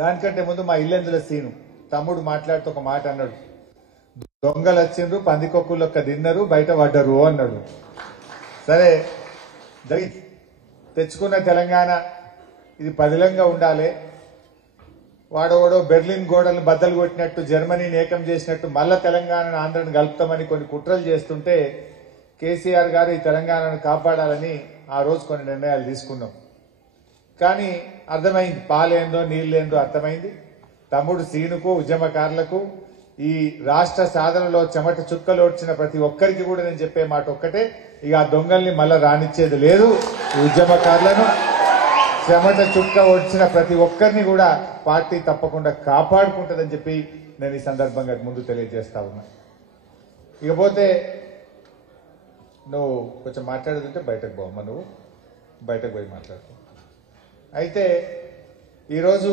దానికంటే ముందు మా ఇల్లెందుల సీను తమ్ముడు మాట్లాడుతూ ఒక మాట అన్నాడు, దొంగలు వచ్చిండ్రు పందికొక్కులొక్క తిన్నరు బయట పడ్డరు అన్నాడు. సరే తెచ్చుకున్న తెలంగాణ ఇది పదిలంగా ఉండాలి. వాడోడో బెర్లిన్ గోడలు బద్దలు కొట్టినట్టు జర్మనీని ఏకం చేసినట్టు మళ్ళా తెలంగాణను ఆంధ్రను కలుపుతామని కొన్ని కుట్రలు చేస్తుంటే కేసీఆర్ గారు ఈ తెలంగాణను కాపాడాలని ఆ రోజు కొన్ని నిర్ణయాలు తీసుకున్నాం. కానీ అర్థమైంది, పాలేందో నీళ్ళేందో అర్థమైంది. తమ్ముడు సీనుకు ఉద్యమకారులకు ఈ రాష్ట్ర సాధనలో చెమట చుక్కలు వచ్చిన ప్రతి ఒక్కరికి కూడా నేను చెప్పే మాట ఒక్కటే, ఇక ఆ దొంగల్ని మళ్ళా రానిచ్చేది లేదు. ఉద్యమకారులను చెమట చుక్క వచ్చిన ప్రతి ఒక్కరిని కూడా పార్టీ తప్పకుండా కాపాడుకుంటుందని చెప్పి నేను ఈ సందర్భంగా ముందు తెలియజేస్తా ఉన్నా. ఇకపోతే నువ్వు కొంచెం మాట్లాడుతుంటే బయటకు పోమ్మా, నువ్వు బయటకు పోయి మాట్లాడుతూ. అయితే ఈరోజు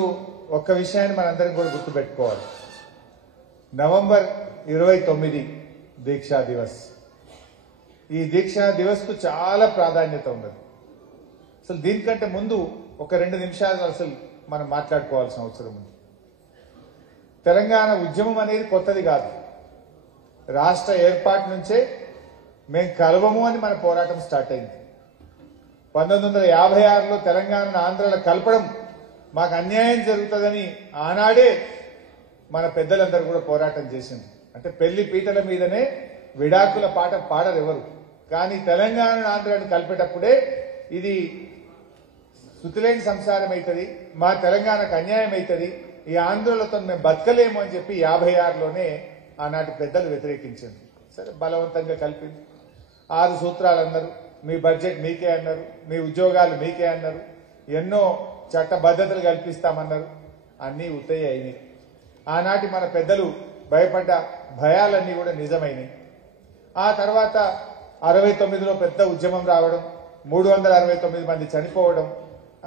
ఒక్క విషయాన్ని మనందరం కూడా గుర్తుపెట్టుకోవాలి. నవంబర్ 29 దీక్షా దివస్. ఈ దీక్షా దివస్ కు చాలా ప్రాధాన్యత ఉన్నది. అసలు దీనికంటే ముందు ఒక 2 నిమిషాలు అసలు మనం మాట్లాడుకోవాల్సిన అవసరం ఉంది. తెలంగాణ ఉద్యమం అనేది కొత్తది కాదు. రాష్ట్ర ఏర్పాటు నుంచే మేము కలవము అని మన పోరాటం స్టార్ట్ అయింది. 1956లో తెలంగాణను ఆంధ్రలో కలపడం మాకు అన్యాయం జరుగుతుందని ఆనాడే మన పెద్దలందరూ కూడా పోరాటం చేసింది. అంటే పెళ్లి పీటల మీదనే విడాకుల పాట పాడరు ఎవరు, కానీ తెలంగాణను ఆంధ్రాన్ని కలిపేటప్పుడే ఇది శృతిలేని సంసారం అవుతుంది, మా తెలంగాణకు అన్యాయం అవుతుంది, ఈ ఆంధ్రులతో మేము బతకలేము అని చెప్పి 56లోనే ఆనాటి పెద్దలు వ్యతిరేకించింది. సరే, బలవంతంగా కలిపింది. 6 సూత్రాలు అన్నారు, మీ బడ్జెట్ మీకే అన్నారు, మీ ఉద్యోగాలు మీకే అన్నారు, ఎన్నో చట్టబద్ధతలు కల్పిస్తామన్నారు. అన్నీ ఉత్తయ్య అయినాయి. ఆనాటి మన పెద్దలు భయపడ్డ భయాలన్నీ కూడా నిజమైనాయి. ఆ తర్వాత 69లో పెద్ద ఉద్యమం రావడం, 369 మంది చనిపోవడం,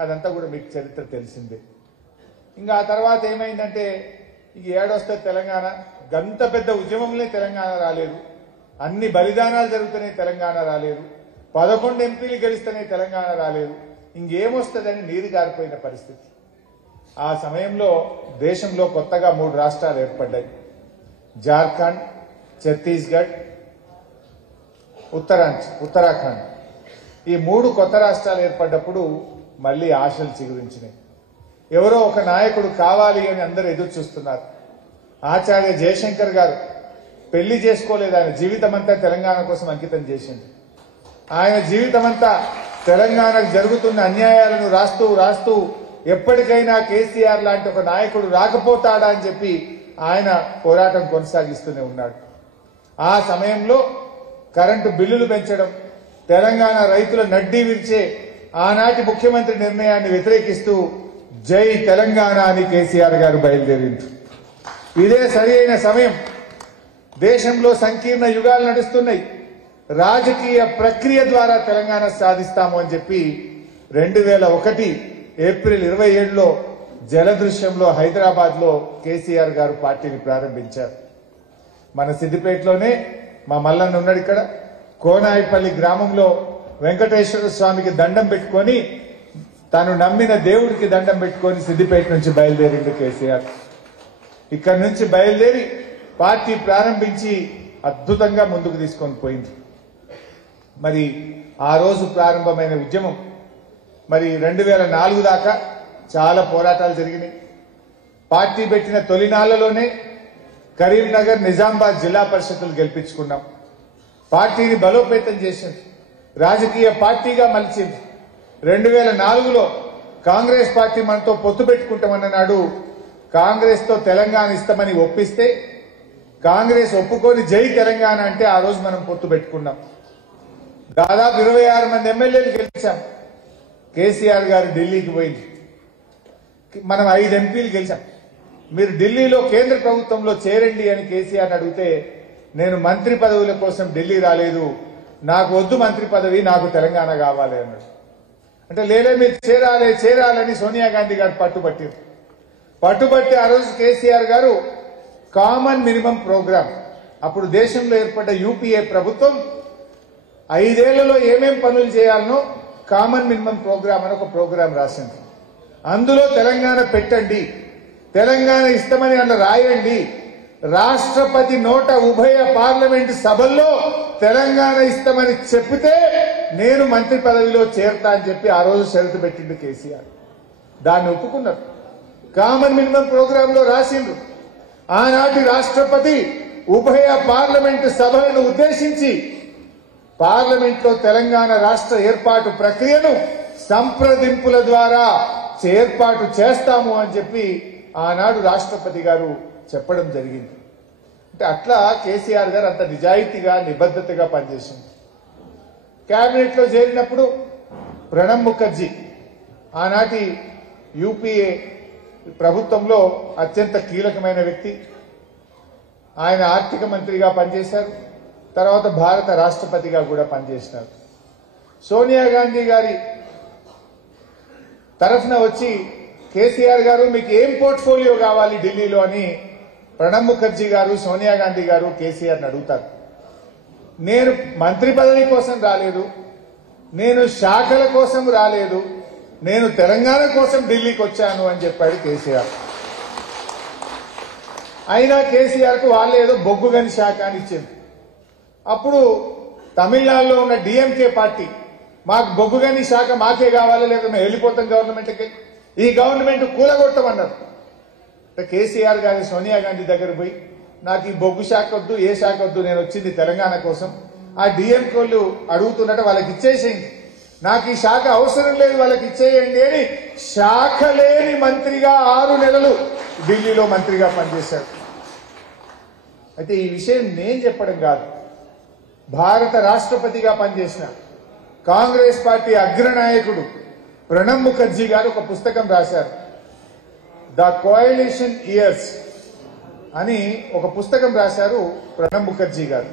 అదంతా కూడా మీకు చరిత్ర తెలిసిందే. ఇంకా ఆ తర్వాత ఏమైందంటే ఇక ఏడొస్తే తెలంగాణ, గంత పెద్ద ఉద్యమంలో తెలంగాణ రాలేదు, అన్ని బలిదానాలు జరుగుతూనే తెలంగాణ రాలేదు, 11 ఎంపీలు గెలిస్తేనే తెలంగాణ రాలేదు, ఇంకేమొస్తుందని నీరు గారిపోయిన పరిస్థితి. ఆ సమయంలో దేశంలో కొత్తగా 3 రాష్ట్రాలు ఏర్పడ్డాయి. జార్ఖండ్, ఛత్తీస్గఢ్, ఉత్తరాఖండ్. ఈ 3 కొత్త రాష్ట్రాలు ఏర్పడ్డప్పుడు మళ్లీ ఆశలు చిగురించినాయి. ఎవరో ఒక నాయకుడు కావాలి అని అందరూ ఎదురు చూస్తున్నారు. ఆచార్య జయశంకర్ గారు పెళ్లి చేసుకోలేదు, ఆయన జీవితమంతా తెలంగాణ కోసం అంకితం చేసింది. ఆయన జీవితమంతా తెలంగాణకు జరుగుతున్న అన్యాయాలను రాస్తూ ఎప్పటికైనా కేసీఆర్ లాంటి ఒక నాయకుడు రాకపోతాడా అని చెప్పి ఆయన పోరాటం కొనసాగిస్తూనే ఉన్నాడు. ఆ సమయంలో కరెంటు బిల్లులు పెంచడం, తెలంగాణ రైతుల నడ్డీ విరిచే ఆనాటి ముఖ్యమంత్రి నిర్ణయాన్ని వ్యతిరేకిస్తూ జై తెలంగాణ అని కేసీఆర్ గారు బయలుదేరింది. ఇదే సరైన సమయం. దేశంలో సంకీర్ణ యుగాలు నడుస్తున్నాయి. రాజకీయ ప్రక్రియ ద్వారా తెలంగాణ సాధిస్తాము అని చెప్పి 2001 ఏప్రిల్ 27లో జలదృశ్యంలో హైదరాబాద్ లో కేసీఆర్ గారు పార్టీని ప్రారంభించారు. మన సిద్దిపేటలోనే మా మల్లన్న ఉన్నాడు. ఇక్కడ కోనాయిపల్లి గ్రామంలో వెంకటేశ్వర స్వామికి దండం పెట్టుకొని, తాను నమ్మిన దేవుడికి దండం పెట్టుకొని సిద్దిపేట నుంచి బయలుదేరింది కేసీఆర్. ఇక్కడ నుంచి బయలుదేరి పార్టీ ప్రారంభించి అద్భుతంగా ముందుకు తీసుకొని పోయింది. మరి ఆ రోజు ప్రారంభమైన ఉద్యమం మరి 2004 దాకా చాలా పోరాటాలు జరిగినాయి. పార్టీ పెట్టిన తొలినాళ్లలోనే కరీంనగర్, నిజామాబాద్ జిల్లా పరిషత్తులు గెలిపించుకున్నాం. పార్టీని బలోపేతం చేసింది, రాజకీయ పార్టీగా మలిచింది. 2004లో కాంగ్రెస్ పార్టీ మనతో పొత్తు పెట్టుకుంటామన్న నాడు కాంగ్రెస్ తో తెలంగాణ ఇస్తామని ఒప్పిస్తే కాంగ్రెస్ ఒప్పుకొని జై తెలంగాణ అంటే ఆ రోజు మనం పొత్తు పెట్టుకున్నాం. దాదాపు 26 మంది ఎమ్మెల్యేలు గెలిచాం. కేసీఆర్ గారు ఢిల్లీకి పోయింది, మనం 5 ఎంపీలు గెలిచాం. మీరు ఢిల్లీలో కేంద్ర ప్రభుత్వంలో చేరండి అని కేసీఆర్ అడిగితే, నేను మంత్రి పదవుల కోసం ఢిల్లీ రాలేదు, నాకు వద్దు మంత్రి పదవి, నాకు తెలంగాణ కావాలి అన్నాడు. అంటే లేలే మీరు చేరాలని సోనియా గాంధీ గారు పట్టుబట్టి ఆ రోజు కేసీఆర్ గారు కామన్ మినిమం ప్రోగ్రామ్, అప్పుడు దేశంలో ఏర్పడ్డ యూపీఏ ప్రభుత్వం 5 ఏళ్లలో ఏమేం పనులు చేయాలనో కామన్ మినిమం ప్రోగ్రామ్ అని ఒక ప్రోగ్రాం రాసింది. అందులో తెలంగాణ పెట్టండి, తెలంగాణ ఇస్తామని అన్న రాయండి. రాష్ట్రపతి నోట ఉభయ పార్లమెంటు సభల్లో తెలంగాణ ఇస్తామని చెప్పితే నేను మంత్రి పదవిలో చేరతా అని చెప్పి ఆ రోజు షరతు పెట్టిండు కేసీఆర్. దాన్ని ఒప్పుకున్నారు. కామన్ మినిమం ప్రోగ్రామ్ లో రాసిండ్రు. ఆనాటి రాష్ట్రపతి ఉభయ పార్లమెంటు సభలను ఉద్దేశించి పార్లమెంట్ లో తెలంగాణ రాష్ట్ర ఏర్పాటు ప్రక్రియను సంప్రదింపుల ద్వారా ఏర్పాటు చేస్తాము అని చెప్పి ఆనాడు రాష్ట్రపతి గారు చెప్పడం జరిగింది. అంటే అట్లా కేసీఆర్ గారు అంత నిజాయితీగా నిబద్ధతగా పనిచేసింది. కేబినెట్ లో చేరినప్పుడు ప్రణబ్ ముఖర్జీ ఆనాటి యూపీఏ ప్రభుత్వంలో అత్యంత కీలకమైన వ్యక్తి. ఆయన ఆర్థిక మంత్రిగా పనిచేశారు. తర్వాత భారత రాష్ట్రపతిగా కూడా పనిచేసినారు. సోనియా గాంధీ గారి తరఫున వచ్చి కేసీఆర్ గారు మీకు ఏం పోర్ట్ఫోలియో కావాలి ఢిల్లీలో అని ప్రణబ్ ముఖర్జీ గారు సోనియా గాంధీ గారు కేసీఆర్ని అడుగుతారు. నేను మంత్రి పదవి కోసం రాలేదు, నేను శాఖల కోసం రాలేదు, నేను తెలంగాణ కోసం ఢిల్లీకి వచ్చాను అని చెప్పాడు కేసీఆర్. అయినా కేసీఆర్ కు వాళ్ళు ఏదో బొగ్గుగని శాఖ అని ఇచ్చింది. అప్పుడు తమిళనాడులో ఉన్న డిఎంకే పార్టీ మాకు బొగ్గుగని శాఖ మాకే కావాలి, లేదా మేము వెళ్ళిపోతాం గవర్నమెంట్కి, ఈ గవర్నమెంట్ కూలగొట్టమన్నారు. కేసీఆర్ గారి సోనియా గాంధీ దగ్గర పోయి నాకు ఈ బొగ్గు శాఖ వద్దు, ఏ శాఖ వద్దు, నేను వచ్చింది తెలంగాణ కోసం. ఆ డిఎంకోళ్ళు అడుగుతున్నట్టు వాళ్ళకి ఇచ్చేసేయండి, నాకు ఈ శాఖ అవసరం లేదు, వాళ్ళకి ఇచ్చేయండి అని శాఖ లేని మంత్రిగా 6 నెలలు ఢిల్లీలో మంత్రిగా పనిచేశాడు. అయితే ఈ విషయం నేను చెప్పడం కాదు, భారత రాష్ట్రపతిగా పనిచేసిన కాంగ్రెస్ పార్టీ అగ్రనాయకుడు ప్రణబ్ ముఖర్జీ గారు ఒక పుస్తకం రాశారు. ద కోయలిషన్ ఇయర్స్ అని ఒక పుస్తకం రాశారు ప్రణబ్ ముఖర్జీ గారు.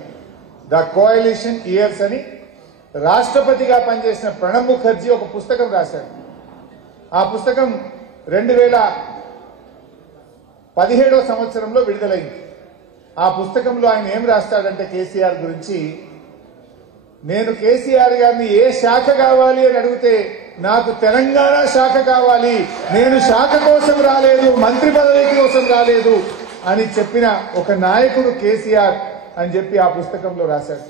ద కోయలిషన్ ఇయర్స్ అని రాష్ట్రపతిగా పనిచేసిన ప్రణబ్ ముఖర్జీ ఒక పుస్తకం రాశారు. ఆ పుస్తకం 2017 సంవత్సరంలో విడుదలైంది. ఆ పుస్తకంలో ఆయన ఏం రాస్తాడంటే కేసీఆర్ గురించి, నేను కేసీఆర్ గారిని ఏ శాఖ కావాలి అని అడిగితే నాకు తెలంగాణ శాఖ కావాలి, నేను శాఖ కోసం రాలేదు, మంత్రి పదవి కోసం రాలేదు అని చెప్పిన ఒక నాయకుడు కేసీఆర్ అని చెప్పి ఆ పుస్తకంలో రాశాడు.